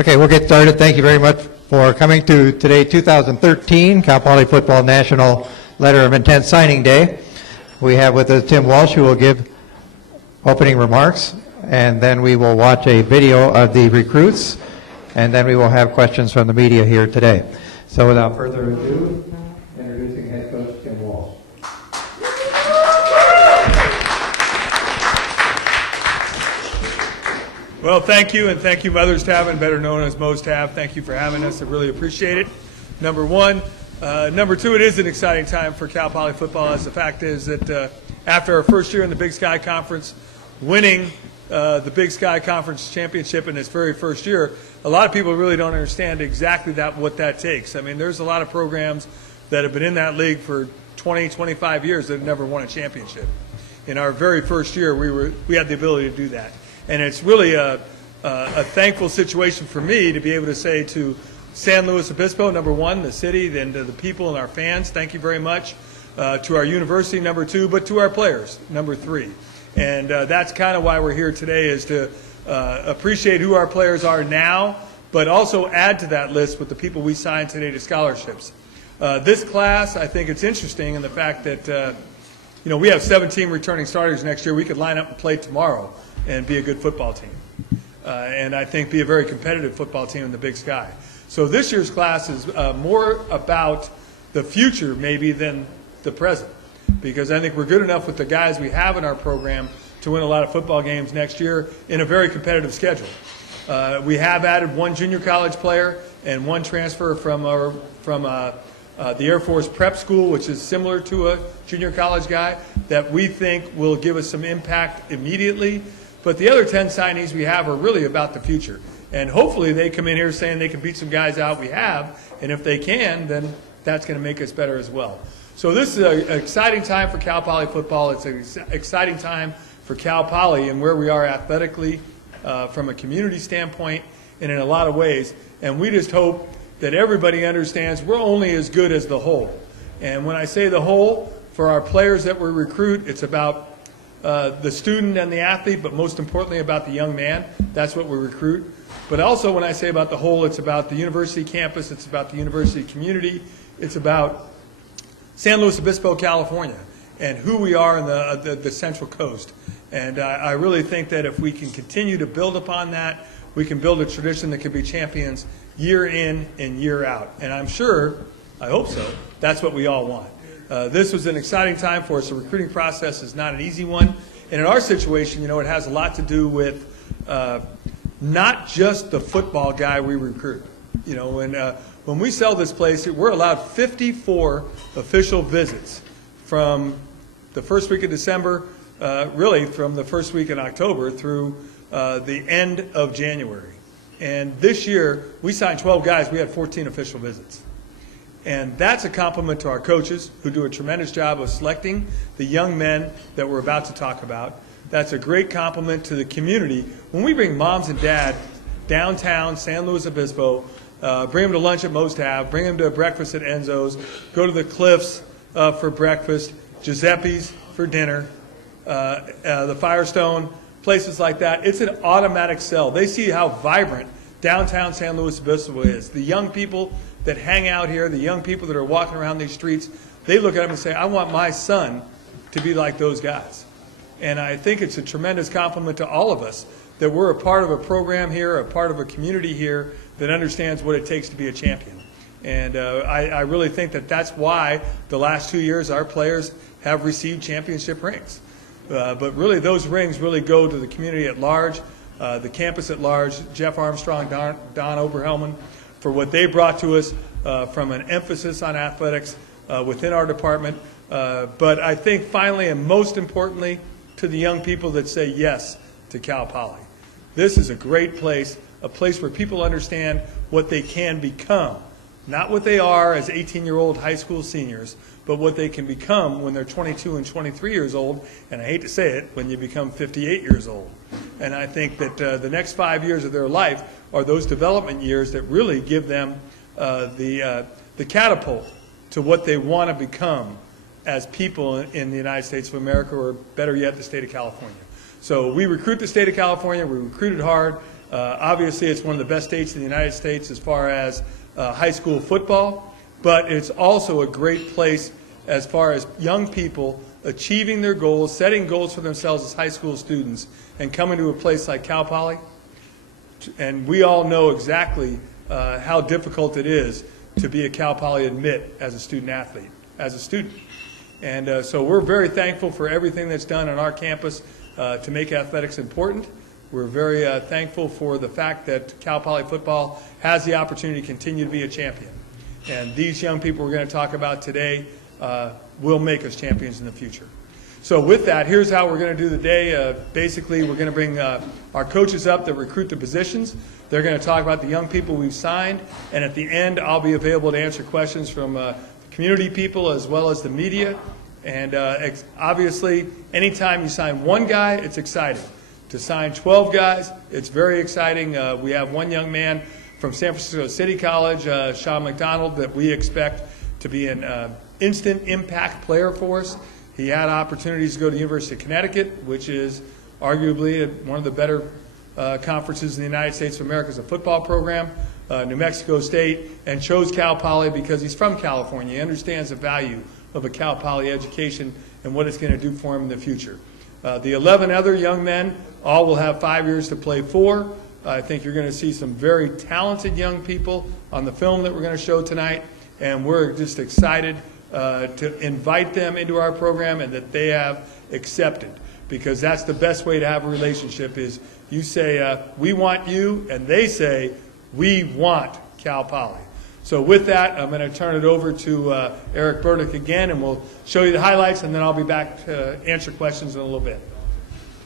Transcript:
Okay, we'll get started. Thank you very much for coming to today, 2013 Cal Poly Football National Letter of Intent Signing Day. We have with us Tim Walsh, who will give opening remarks, and then we will watch a video of the recruits, and then we will have questions from the media here today. So without further ado, introducing head coach Tim Walsh. Well, thank you, and thank you, Mothers Tavern, better known as Mo's Tav. Thank you for having us. I really appreciate it. Number one. Number two, it is an exciting time for Cal Poly football, as the fact is that after our first year in the Big Sky Conference, winning the Big Sky Conference championship in its very first year, a lot of people really don't understand exactly what that takes. I mean, there's a lot of programs that have been in that league for 20, 25 years that have never won a championship. In our very first year, we had the ability to do that. And it's really a thankful situation for me to be able to say to San Luis Obispo, number one, the city, and to the people and our fans, thank you very much. To our university, number two, but to our players, number three. And that's kind of why we're here today, is to appreciate who our players are now, but also add to that list with the people we signed today to scholarships. This class, I think it's interesting in the fact that we have 17 returning starters next year. We could line up and play tomorrow and be a good football team. And I think be a very competitive football team in the Big Sky. So this year's class is more about the future maybe than the present, because I think we're good enough with the guys we have in our program to win a lot of football games next year in a very competitive schedule. We have added one junior college player and one transfer from the Air Force Prep School, which is similar to a junior college guy, that we think will give us some impact immediately. But the other 10 signees we have are really about the future. And hopefully they come in here saying they can beat some guys out we have, and if they can, then that's going to make us better as well. So this is an exciting time for Cal Poly football. It's an exciting time for Cal Poly and where we are athletically from a community standpoint and in a lot of ways. And we just hope that everybody understands we're only as good as the whole. And when I say the whole, for our players that we recruit, it's about the student and the athlete, but most importantly about the young man. That's what we recruit. But also when I say about the whole, it's about the university campus, it's about the university community, it's about San Luis Obispo, California, and who we are in the Central Coast. And I really think that if we can continue to build upon that, we can build a tradition that can be champions year in and year out. And I'm sure, I hope so, that's what we all want. This was an exciting time for us. The recruiting process is not an easy one. And in our situation, it has a lot to do with not just the football guy we recruit. When we sell this place, we're allowed 54 official visits from the first week of December, really from the first week in October through the end of January. And this year, we signed 12 guys. We had 14 official visits. And that's a compliment to our coaches, who do a tremendous job of selecting the young men that we're about to talk about. That's a great compliment to the community. When we bring moms and dads downtown San Luis Obispo, bring them to lunch at Mo's Tav, bring them to breakfast at Enzo's, go to the Cliffs for breakfast, Giuseppe's for dinner, the Firestone, places like that, it's an automatic sell. They see how vibrant downtown San Luis Obispo is. The young people that hang out here, the young people that are walking around these streets, they look at them and say, I want my son to be like those guys. And I think it's a tremendous compliment to all of us that we're a part of a program here, a part of a community here that understands what it takes to be a champion. And I really think that that's why the last 2 years our players have received championship rings. But really those rings really go to the community at large, the campus at large, Jeff Armstrong, Don Oberhelman, for what they brought to us from an emphasis on athletics within our department. But I think finally and most importantly, to the young people that say yes to Cal Poly. This is a great place, a place where people understand what they can become. Not what they are as 18-year-old high school seniors, but what they can become when they're 22 and 23 years old, and I hate to say it, when you become 58 years old. And I think that the next 5 years of their life are those development years that really give them the catapult to what they want to become as people in the United States of America, or better yet, the state of California. So we recruit the state of California, we recruited hard, Obviously, it's one of the best states in the United States as far as high school football, but it's also a great place as far as young people achieving their goals, setting goals for themselves as high school students, and coming to a place like Cal Poly. And we all know exactly how difficult it is to be a Cal Poly admit as a student athlete, as a student. And so we're very thankful for everything that's done on our campus to make athletics important. We're very thankful for the fact that Cal Poly football has the opportunity to continue to be a champion. And these young people we're going to talk about today will make us champions in the future. So with that, here's how we're going to do the day. Basically, we're going to bring our coaches up that recruit the positions. They're going to talk about the young people we've signed. And at the end, I'll be available to answer questions from community people as well as the media. And obviously, anytime you sign one guy, it's exciting. To sign 12 guys, it's very exciting. We have one young man from San Francisco City College, Sean McDonald, that we expect to be an instant impact player for us. He had opportunities to go to the University of Connecticut, which is arguably one of the better conferences in the United States of America as a football program, New Mexico State, and chose Cal Poly because he's from California. He understands the value of a Cal Poly education and what it's going to do for him in the future. The 11 other young men all will have 5 years to play for. I think you're going to see some very talented young people on the film that we're going to show tonight, and we're just excited to invite them into our program and that they have accepted, because that's the best way to have a relationship is you say, we want you, and they say, we want Cal Poly. So with that, I'm going to turn it over to Eric Burdick again, and we'll show you the highlights, and then I'll be back to answer questions in a little bit.